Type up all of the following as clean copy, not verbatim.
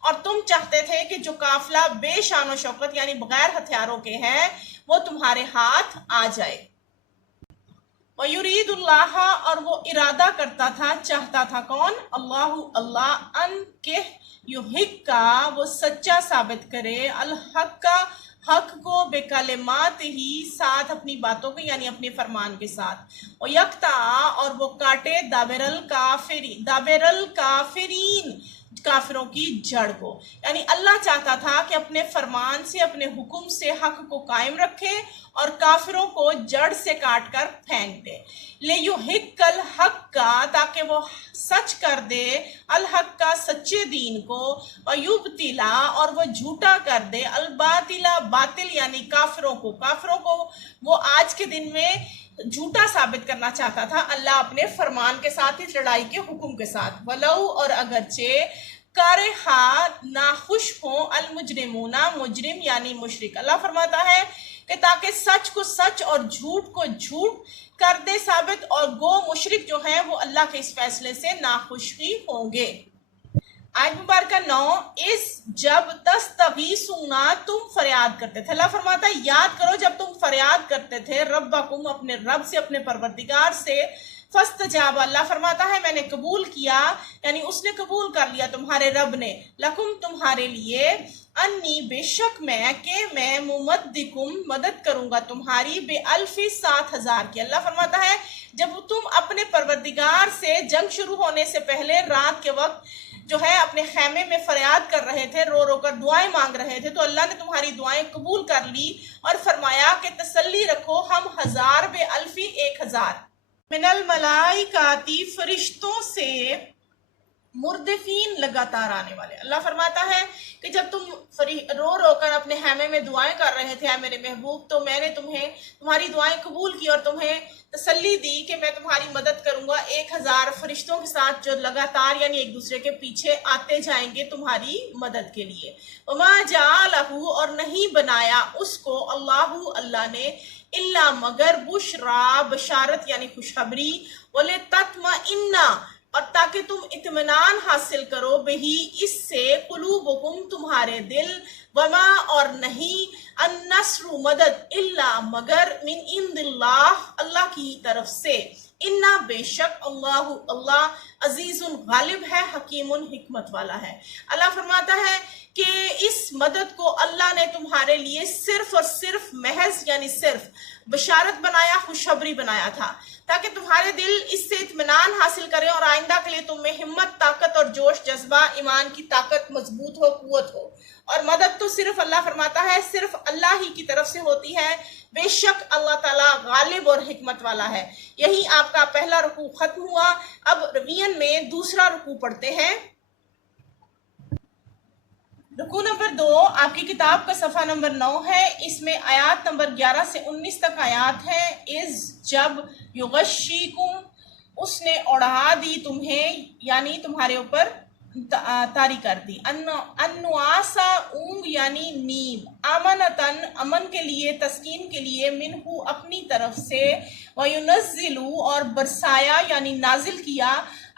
اور تم چاہتے تھے کہ جو قافلہ بے شان و شوکت یعنی بغیر ہتھیاروں کے ہے وہ تمہارے ہاتھ آ جائے۔ وَيُرِيدُ اللَّهَ، اور وہ ارادہ کرتا تھا، چاہتا تھا کون؟ اللہ ان کہ یحق، وہ سچا ثابت کرے، الحق حق کو، بے کلمات ہی، ساتھ اپنی باتوں کے یعنی اپنے فرمان کے ساتھ، وَيَقْطَعَ، اور وہ کاٹے، دابر الکافرین، کافروں کی جڑ کو، یعنی اللہ چاہتا تھا کہ اپنے فرمان سے، اپنے حکم سے حق کو قائم رکھے اور کافروں کو جڑ سے کاٹ کر پھینک دے۔ لِيُحِقَّ الْحَقَّ، تاکہ وہ سچ کر دے، الحق کا، سچے دین کو، وَيُبْطِلَ، اور وہ جھوٹا کر دے، الباطل، باطل یعنی کافروں کو وہ آج کے دن میں جھوٹا ثابت کرنا چاہتا تھا اللہ اپنے فرمان کے ساتھ، اس لڑائی کے حکم کے ساتھ۔ وَلَوْ، اور اگرچہ، کارہا، ناخوش ہوں، المجرمون، مجرم یعنی مشرک، اللہ فرماتا ہے کہ تاکہ سچ کو سچ اور جھوٹ کو جھوٹ کر دے ثابت، اور گو مشرک جو ہیں وہ اللہ کے اس فیصلے سے ناخوش ہی ہوں گے۔ آیت مبارکہ 9، اس جب تستغیثون، تم فریاد کرتے تھے، اللہ فرماتا ہے یاد کرو جب تم فریاد کرتے تھے، ربکم، اپنے رب سے، اپنے پروردگار سے، فاستجاب، اللہ فرماتا ہے میں نے قبول کیا، یعنی اس نے قبول کر لیا تمہارے رب نے، لکم، تمہارے لیے، انی، بے شک میں، کہ میں ممدکم، مدد کروں گا تمہاری، بے الف، 7,000 کی۔ اللہ فرماتا ہے جب تم اپنے پروردگار سے جنگ شروع ہونے سے پہلے رات کے وقت جو ہے اپنے خیمے میں فریاد کر رہے تھے، رو رو کر دعائیں مانگ رہے تھے، تو اللہ نے تمہاری دعائیں قبول کر لی اور فرمایا کہ تسلی رکھو، ہم 1000 بے الفی 1000 من الملائکاتی، فرشتوں سے، مردفین، لگاتار آنے والے۔ اللہ فرماتا ہے کہ جب تم رو رو کر اپنے خیمے میں دعائیں کر رہے تھے اے میرے محبوب، تو میں نے تمہاری دعائیں قبول کی اور تمہیں تسلی دی کہ میں تمہاری مدد کروں گا 1000 فرشتوں کے ساتھ، جو لگاتار یعنی ایک دوسرے کے پیچھے آتے جائیں گے تمہاری مدد کے لیے۔ وما جعلہ، اور نہیں بنایا اس کو، اللہ نے، الا مگر، بشرا، بشارت یعنی خوشخبری، ولتطمئن، اور تاکہ تم اطمینان حاصل کرو، بہی، اس سے، قلوبکم، تمہارے دل، وما، اور نہیں، النصر، مدد، الا مگر، من عند اللہ، اللہ کی طرف سے، انا، بے شک، اللہ عزیز، غالب ہے، حکیم، حکمت والا ہے۔ اللہ فرماتا ہے کہ اس مدد کو اللہ نے تمہارے لیے صرف اور صرف، محض یعنی صرف، بشارت بنایا، خوشخبری بنایا تھا، تاکہ تمہارے دل اس سے اطمینان حاصل کرے اور آئندہ کے لیے تم میں ہمت، طاقت اور جوش، جذبہ، ایمان کی طاقت مضبوط ہو، قوت ہو۔ اور مدد تو صرف اللہ فرماتا ہے صرف اللہ ہی کی طرف سے ہوتی ہے، بے شک اللہ تعالیٰ غالب اور حکمت والا ہے۔ یہی آپ کا پہلا رکوع ختم ہوا، اب روین میں دوسرا رکوع پڑھتے ہیں۔ رکوع نمبر 2 آپ کی کتاب کا صفحہ نمبر 9 ہے، اس میں آیات نمبر 11 سے 19 تک آیات ہیں۔ اس جب یغشیکم، اس نے اڑا دی تمہیں، یعنی تمہارے اوپر طاری کر دی، النعاسا، اونگ یعنی نیند، امنتن، امن کے لیے، تسکین کے لیے، منہو، اپنی طرف سے، وینزل، اور برسایا یعنی نازل کیا،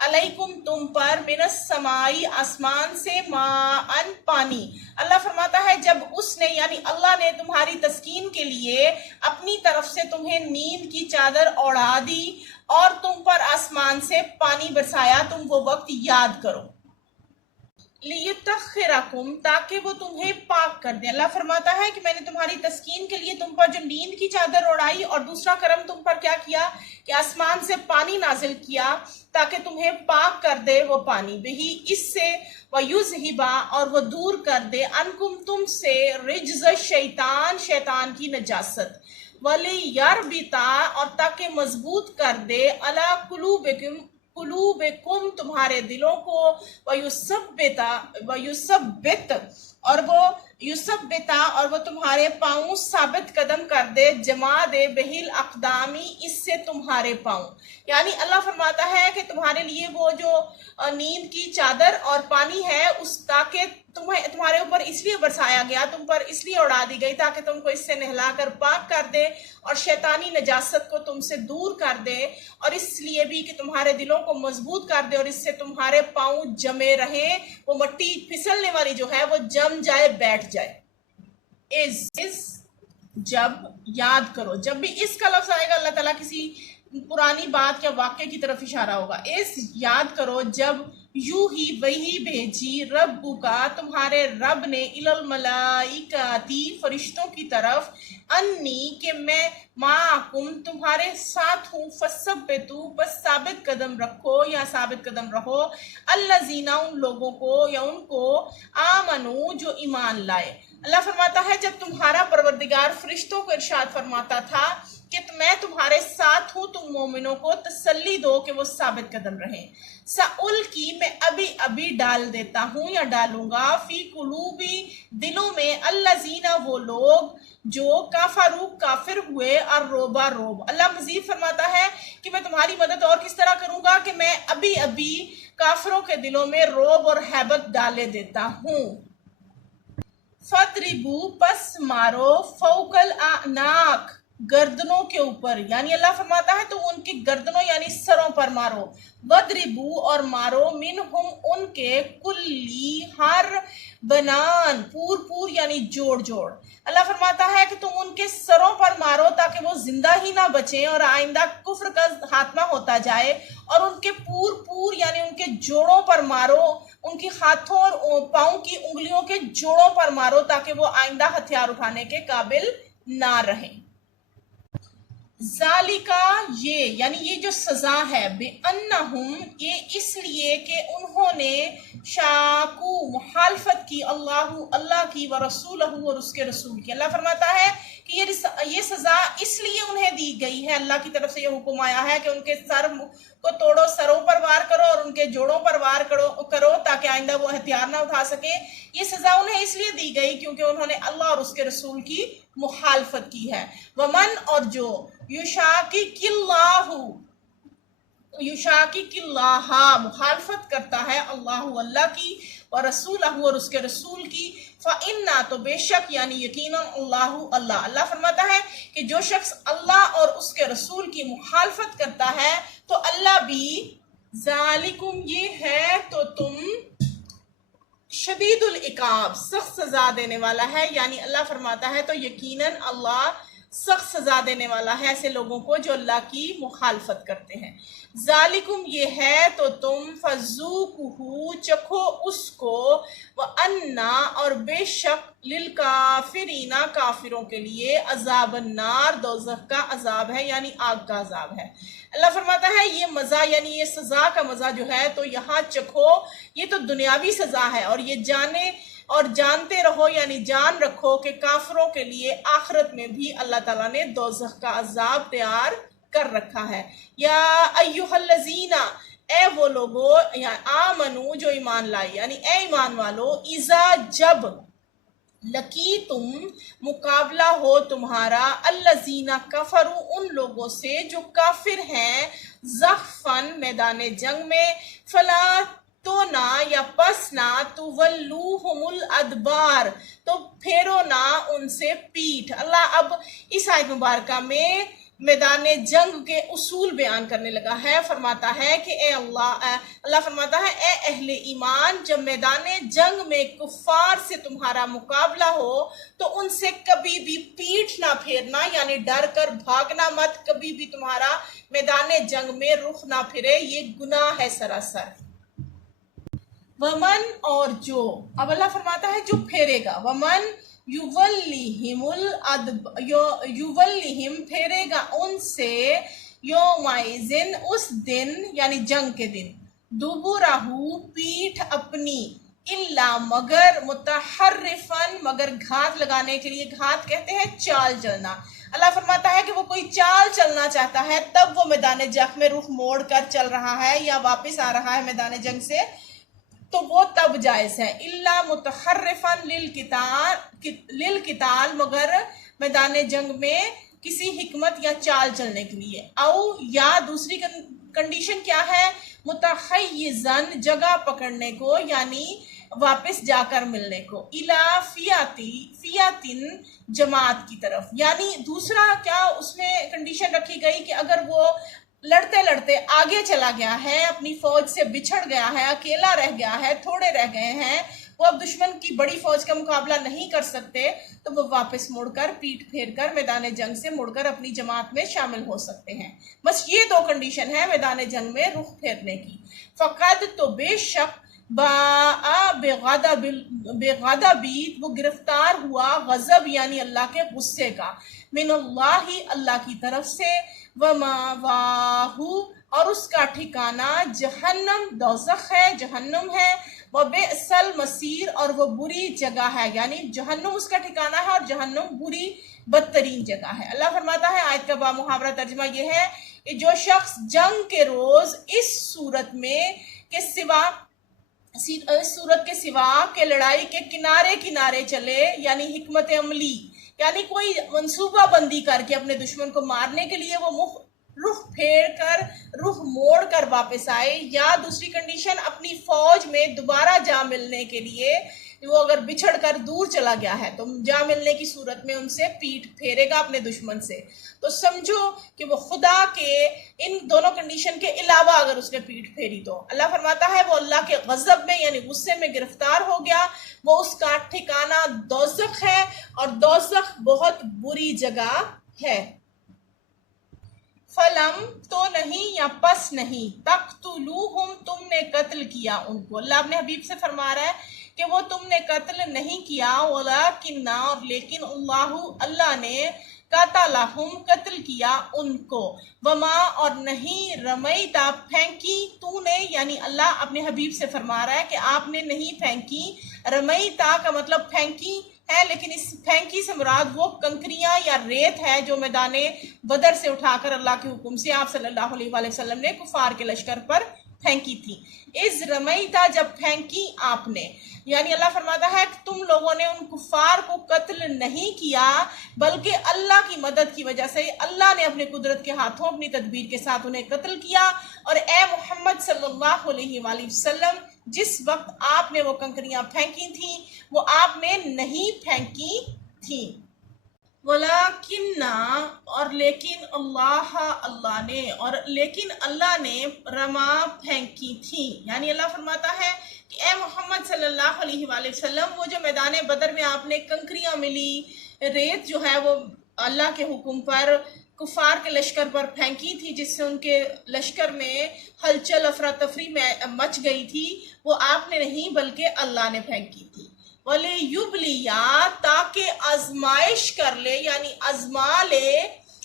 علیکم، تم پر، من السمائی، آسمان سے، ماءً، پانی۔ اللہ فرماتا ہے جب اس نے یعنی اللہ نے تمہاری تسکین کے لیے اپنی طرف سے تمہیں نیند کی چادر اوڑھا دی اور تم پر آسمان سے پانی برسایا، تم وہ وقت یاد کرو۔ لیتخرکم، تاکہ وہ تمہیں پاک کر دے۔ اللہ فرماتا ہے کہ میں نے تمہاری تسکین کے لیے تم پر جو نیند کی چادر اڑائی، اور دوسرا کرم تم پر کیا کیا کہ آسمان سے پانی نازل کیا تاکہ تمہیں پاک کر دے وہ پانی، بہی، اس سے، ویذہبا، اور وہ دور کر دے، عنکم، تم سے، رجز شیطان، شیطان کی نجاست، ولیربطا، اور تاکہ مضبوط کر دے، علی قلوبکم، تمہارے دلوں کو، ویثبت، اور وہ یثبتا اور وہ تمہارے پاؤں ثابت قدم کر دے، جما دے بہل اقدامی اس سے تمہارے پاؤں. یعنی اللہ فرماتا ہے کہ تمہارے لیے وہ جو نیند کی چادر اور پانی ہے اس تاکہ تمہارے اوپر اس لیے برسایا گیا، تم پر اس لیے اڑا دی گئی تاکہ تم کو اس سے نہلا کر پاک کر دے اور شیطانی نجاست کو تم سے دور کر دے، اور اس لیے بھی کہ تمہارے دلوں کو مضبوط کر دے اور اس سے تمہارے پاؤں جمے رہیں، وہ مٹی پھسلنے والی جو ہے وہ جم جائے، بیٹھ جائے. جب یاد کرو، جب بھی اس کا لفظ آئے گا اللہ تعالیٰ کسی پرانی بات یا واقعے کی طرف اشارہ ہوگا. یاد کرو جب یوں ہی وہی بھیجی ربو کا تمہارے رب نے الملائکاتی فرشتوں کی طرف، انی کہ میں معکم تمہارے ساتھ ہوں، فثبتوا بس ثابت قدم رکھو یا ثابت قدم رہو، الذین ان لوگوں کو یا ان کو آمنو جو ایمان لائے. اللہ فرماتا ہے جب تمہارا پروردگار فرشتوں کو ارشاد فرماتا تھا کہ میں تمہارے ساتھ ہوں، تم مومنوں کو تسلی دو کہ وہ ثابت قدم رہیں. سأل کی میں ابھی ڈال دیتا ہوں یا ڈالوں گا، فی قلوبی دلوں میں، الذین وہ لوگ جو کافر ہوئے، اور روبا روب. اللہ مزید فرماتا ہے کہ میں تمہاری مدد اور کس طرح کروں گا کہ میں ابھی کافروں کے دلوں میں روب اور ہیبت ڈالے دیتا ہوں. فَضْرِبُوا پس مارو، فوق الاعناق گردنوں کے اوپر، یعنی اللہ فرماتا ہے تو ان کی گردنوں یعنی سروں پر مارو. وَضْرِبُوا اور مارو، منہم ان کے، کلی ہر بنان پور یعنی جوڑ. اللہ فرماتا ہے کہ تم ان کے سروں پر مارو تاکہ وہ زندہ ہی نہ بچیں اور آئندہ کفر کا خاتمہ ہوتا جائے، اور ان کے پور یعنی ان کے جوڑوں پر مارو، ان کی ہاتھوں اور پاؤں کی انگلیوں کے جوڑوں پر مارو تاکہ وہ آئندہ ہتھیار اٹھانے کے قابل نہ رہیں. ذالکا یہ یعنی یہ جو سزا ہے، بِأَنَّهُمْ یہ اس لیے کہ انہوں نے شاکو مخالفت کی، اللہ کی، ورسولہ اور اس کے رسول کی. اللہ فرماتا ہے کہ یہ سزا اس لیے انہیں دی گئی ہے، اللہ کی طرف سے یہ حکم آیا ہے کہ ان کے سر کو توڑو، سروں پر وار کرو اور ان کے جوڑوں پر وار کرو تاکہ آئندہ وہ ہتھیار نہ اٹھا سکے. یہ سزا انہیں اس لیے دی گئی کیونکہ انہوں نے اللہ اور اس کے رسول کی مخالفت کی ہے. ومن اور جو یشاقق اللہ مخالفت کرتا ہے اللہ کی، اور رسولہ اور اس کے رسول کی، فَإِنَّا تو بے شک یعنی یقیناً اللہ فرماتا ہے کہ جو شخص اللہ اور اس کے رسول کی مخالفت کرتا ہے تو اللہ بھی، ذالکم یہ ہے تو تم، شدید العقاب سخت سزا دینے والا ہے. یعنی اللہ فرماتا ہے تو یقیناً اللہ سخت سزا دینے والا ہے ایسے لوگوں کو جو اللہ کی مخالفت کرتے ہیں. ذالکم یہ ہے تو تم، فذوقوہ چکھو اس کو، وَأَنَّا اور بے شک، للکافرین کافروں کے لیے، عذاب النار دوزخ کا عذاب ہے یعنی آگ کا عذاب ہے. اللہ فرماتا ہے یہ مزہ یعنی یہ سزا کا مزہ جو ہے تو یہاں چکھو، یہ تو دنیاوی سزا ہے، اور یہ جانے اور جانتے رہو یعنی جان رکھو کہ کافروں کے لیے آخرت میں بھی اللہ تعالیٰ نے دوزخ کا عذاب تیار کر رکھا ہے. یا ایھا الذین اے وہ لوگو، یا آمنو جو ایمان لائے یعنی اے ایمان والو، اذا جب، لکی تم مقابلہ ہو تمہارا، الذین کفروا ان لوگوں سے جو کافر ہیں، زحفاً میدان جنگ میں، فلا تو نہ یا پس نہ، تولوہم الادبار تو پھیرو نہ ان سے پیٹھ. اللہ اب اس آیت مبارکہ میں میدان جنگ کے اصول بیان کرنے لگا ہے. فرماتا ہے کہ اے اللہ فرماتا ہے اے اہل ایمان، جب میدان جنگ میں کفار سے تمہارا مقابلہ ہو تو ان سے کبھی بھی پیٹھ نہ پھیرنا یعنی ڈر کر بھاگنا مت، کبھی بھی تمہارا میدان جنگ میں رخ نہ پھرے، یہ گناہ ہے سراسر. ومن اور جو، اب اللہ فرماتا ہے جو پھیرے گا، ومن یولیہم پھیرے گا ان سے، یومئذن اس دن یعنی جنگ کے دن، دبرہ پیٹھ اپنی، الا مگر، متحرفن مگر گھات لگانے کے لیے، گھات کہتے ہیں چال چلنا. اللہ فرماتا ہے کہ وہ کوئی چال چلنا چاہتا ہے تب وہ میدان جنگ میں رخ موڑ کر چل رہا ہے یا واپس آ رہا ہے میدان جنگ سے، تو وہ تب جائز ہے، الا متحرفا للقتال، مگر میدان جنگ میں کسی حکمت یا چال چلنے کے لیے، او یا دوسری کنڈیشن کیا ہے، متحیزن جگہ پکڑنے کو، یعنی واپس جا کر ملنے کو، الا فیاتن جماعت کی طرف، یعنی دوسرا کیا اس میں کنڈیشن رکھی گئی کہ اگر وہ لڑتے لڑتے آگے چلا گیا ہے، اپنی فوج سے بچھڑ گیا ہے، اکیلا رہ گیا ہے، تھوڑے رہ گئے ہیں، وہ اب دشمن کی بڑی فوج کا مقابلہ نہیں کر سکتے، تو وہ واپس مڑ کر پیٹ پھیر کر میدان جنگ سے مڑ کر اپنی جماعت میں شامل ہو سکتے ہیں۔ بس یہ دو کنڈیشن ہے میدان جنگ میں رخ پھیرنے کی۔ فقد تو بے شک بغضبی وہ گرفتار ہوا، غضب یعنی اللہ کے غصے کا، من اللہ اللہ کی طرف سے، وماواہ اور اس کا ٹھکانہ جہنم دوزخ ہے، جہنم ہے، وبئس المصیر اور وہ بری جگہ ہے، یعنی جہنم اس کا ٹھکانہ ہے اور جہنم بری بدترین جگہ ہے۔ اللہ فرماتا ہے، آیت کا بامحاورہ ترجمہ یہ ہے کہ جو شخص جنگ کے روز اس صورت کے سوا کہ لڑائی کے کنارے کنارے چلے، یعنی حکمت عملی، یعنی کوئی منصوبہ بندی کر کے اپنے دشمن کو مارنے کے لیے وہ رخ پھیر کر، رخ موڑ کر واپس آئے، یا دوسری کنڈیشن اپنی فوج میں دوبارہ جا ملنے کے لیے، وہ اگر بچھڑ کر دور چلا گیا ہے تو جا ملنے کی صورت میں ان سے پیٹ پھیرے گا اپنے دشمن سے، تو سمجھو کہ وہ خدا کے ان دونوں کنڈیشن کے علاوہ اگر اس نے پیٹ پھیری تو اللہ فرماتا ہے وہ اللہ کے غضب میں یعنی غصے میں گرفتار ہو گیا، وہ اس کا ٹھکانہ دوزخ ہے اور دوزخ بہت بری جگہ ہے۔ فلم تو نہیں یا پس نہیں، تقتلوہم تم نے قتل کیا ان کو، اللہ اپنے حبیب سے فرما رہا ہے کہ وہ تم نے قتل نہیں کیا، ولیکن اور لیکن اللہ نے قتلہم قتل کیا ان کو، وما اور نہیں رمیتا پھینکی تو نے، یعنی اللہ اپنے حبیب سے فرما رہا ہے کہ آپ نے نہیں پھینکی، رمیتا کا مطلب پھینکی ہے، لیکن اس پھینکی سے مراد وہ کنکریاں یا ریت ہے جو میدان بدر سے اٹھا کر اللہ کے حکم سے آپ صلی اللہ علیہ وآلہ وسلم نے کفار کے لشکر پر پھینکی تھی۔ از رمیتا جب پھینکی آپ نے، یعنی اللہ فرماتا ہے کہ تم لوگوں نے ان کفار کو قتل نہیں کیا، بلکہ اللہ کی مدد کی وجہ سے اللہ نے اپنے قدرت کے ہاتھوں اپنی تدبیر کے ساتھ انہیں قتل کیا، اور اے محمد صلی اللہ علیہ وآلہ وسلم جس وقت آپ نے وہ کنکریاں پھینکی تھیں وہ آپ نے نہیں پھینکی تھیں، ولیکن اور لیکن اللہ نے، اور لیکن اللہ نے رما پھینکی تھی، یعنی اللہ فرماتا ہے کہ اے محمد صلی اللہ علیہ وآلہ وسلم وہ جو میدان بدر میں آپ نے کنکریاں ملی، ریت جو ہے وہ اللہ کے حکم پر کفار کے لشکر پر پھینکی تھی، جس سے ان کے لشکر میں ہلچل افراتفری مچ گئی تھی، وہ آپ نے نہیں بلکہ اللہ نے پھینکی تھی۔ وَلِيُبْلِيَا تاکہ آزمائش کر لے، یعنی آزما لے،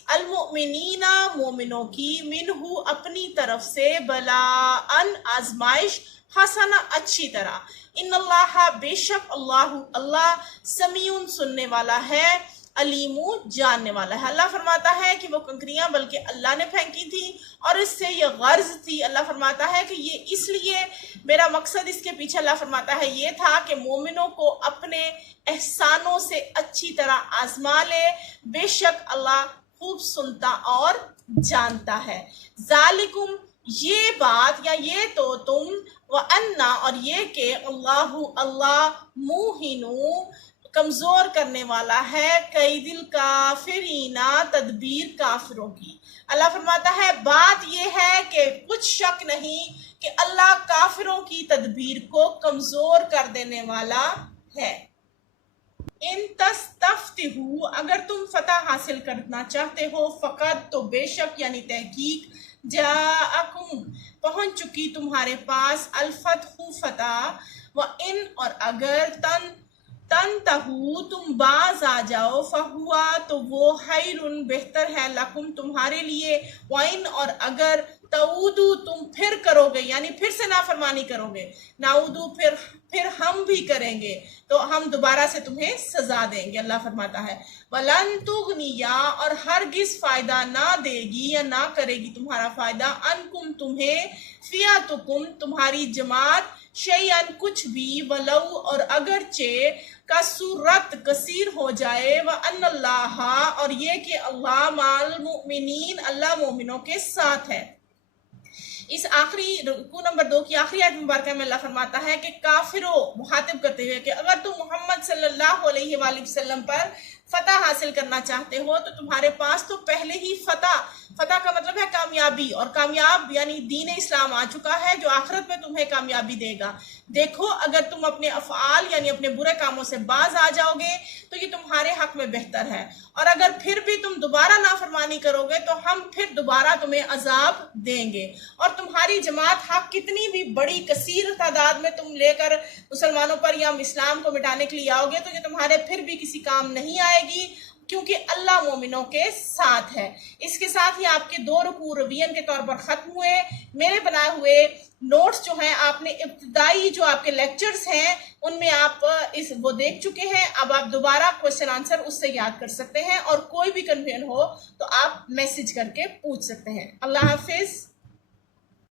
المؤمنین مومنوں کی، منہو اپنی طرف سے، بلاءً آزمائش، حسنہ اچھی طرح، ان اللہ بے شک اللہ سمیع سننے والا ہے، علیم جاننے والا ہے۔ اللہ فرماتا ہے کہ وہ کنکریاں بلکہ اللہ نے پھینکی تھی، اور اس سے یہ غرض تھی، اللہ فرماتا ہے کہ یہ اس لیے میرا مقصد اس کے پیچھے اللہ فرماتا ہے یہ تھا کہ مومنوں کو اپنے احسانوں سے اچھی طرح آزما لے، بے شک اللہ خوب سنتا اور جانتا ہے۔ ذالکم یہ بات یا یہ تو تم، وَأَنَّا اور یہ کہ اللہ موہنو کمزور کرنے والا ہے، قید الکافرین تدبیر کافروں کی۔ اللہ فرماتا ہے بات یہ ہے کہ کچھ شک نہیں کہ اللہ کافروں کی تدبیر کو کمزور کر دینے والا ہے۔ ان تستفتحوا اگر تم فتح حاصل کرنا چاہتے ہو، فقط تو بے شک یعنی تحقیق، جاءکم پہنچ چکی تمہارے پاس، الفتح فتح، وَإِن اور اگر تنتہو تم باز آ جاؤ، فہوا تو وہ خیرٌ بہتر ہے، لکم تمہارے لیے، وَإِن اور اگر تعودو تم پھر کرو گے، یعنی پھر سے نافرمانی کرو گے، نعودو پھر ہم بھی کریں گے تو ہم دوبارہ سے تمہیں سزا دیں گے، اللہ فرماتا ہے۔ وَلَن تُغْنِيَا اور ہرگز فائدہ نہ دے گی یا نہ کرے گی تمہارا فائدہ، انکم تمہیں، فیاتکم تمہاری جماعت، شیئن کچھ بھی، ولو اور اگرچہ کثرت کثیر ہو جائے، وَأَنَّ اللَّهَ اور یہ کہ اللہ مع المؤمنین اللہ مومنوں کے ساتھ ہے۔ اس آخری رکوع نمبر 2 کی آخری آیت مبارکہ میں اللہ فرماتا ہے کہ کافروں مخاطب کرتے ہوئے کہ اگر تم محمد صلی اللہ علیہ وآلہ وسلم پر فتح حاصل کرنا چاہتے ہو تو تمہارے پاس تو پہلے ہی فتح کا مطلب ہے کامیابی، اور کامیاب یعنی دین اسلام آ چکا ہے جو آخرت میں تمہیں کامیابی دے گا۔ دیکھو اگر تم اپنے افعال یعنی اپنے برے کاموں سے باز آ جاؤ گے تو یہ تمہارے حق میں بہتر ہے، اور اگر پھر بھی تم دوبارہ نافرمانی کرو گے تو ہم پھر دوبارہ تمہیں عذاب دیں گے۔ اور تمہاری جماعت حق کتنی بھی بڑی کثیر تعداد میں تم لے کر مسلمانوں پر یا اسلام کو مٹانے کے لیے آؤ گے تو یہ تمہارے پھر بھی کسی کام نہیں آئے گی، کیونکہ اللہ مومنوں کے ساتھ ہے۔ اس کے ساتھ ہی آپ کے 2 رکوع ریویژن کے طور پر ختم ہوئے۔ میرے بنائے ہوئے نوٹس جو ہیں آپ نے ابتدائی جو آپ کے لیکچرز ہیں ان میں آپ وہ دیکھ چکے ہیں، اب آپ دوبارہ کوشچن آنسر اس سے یاد کر سکتے ہیں، اور کوئی بھی کنفیوژن ہو تو آپ میسج کر کے پوچھ سکتے ہیں۔ اللہ حافظ۔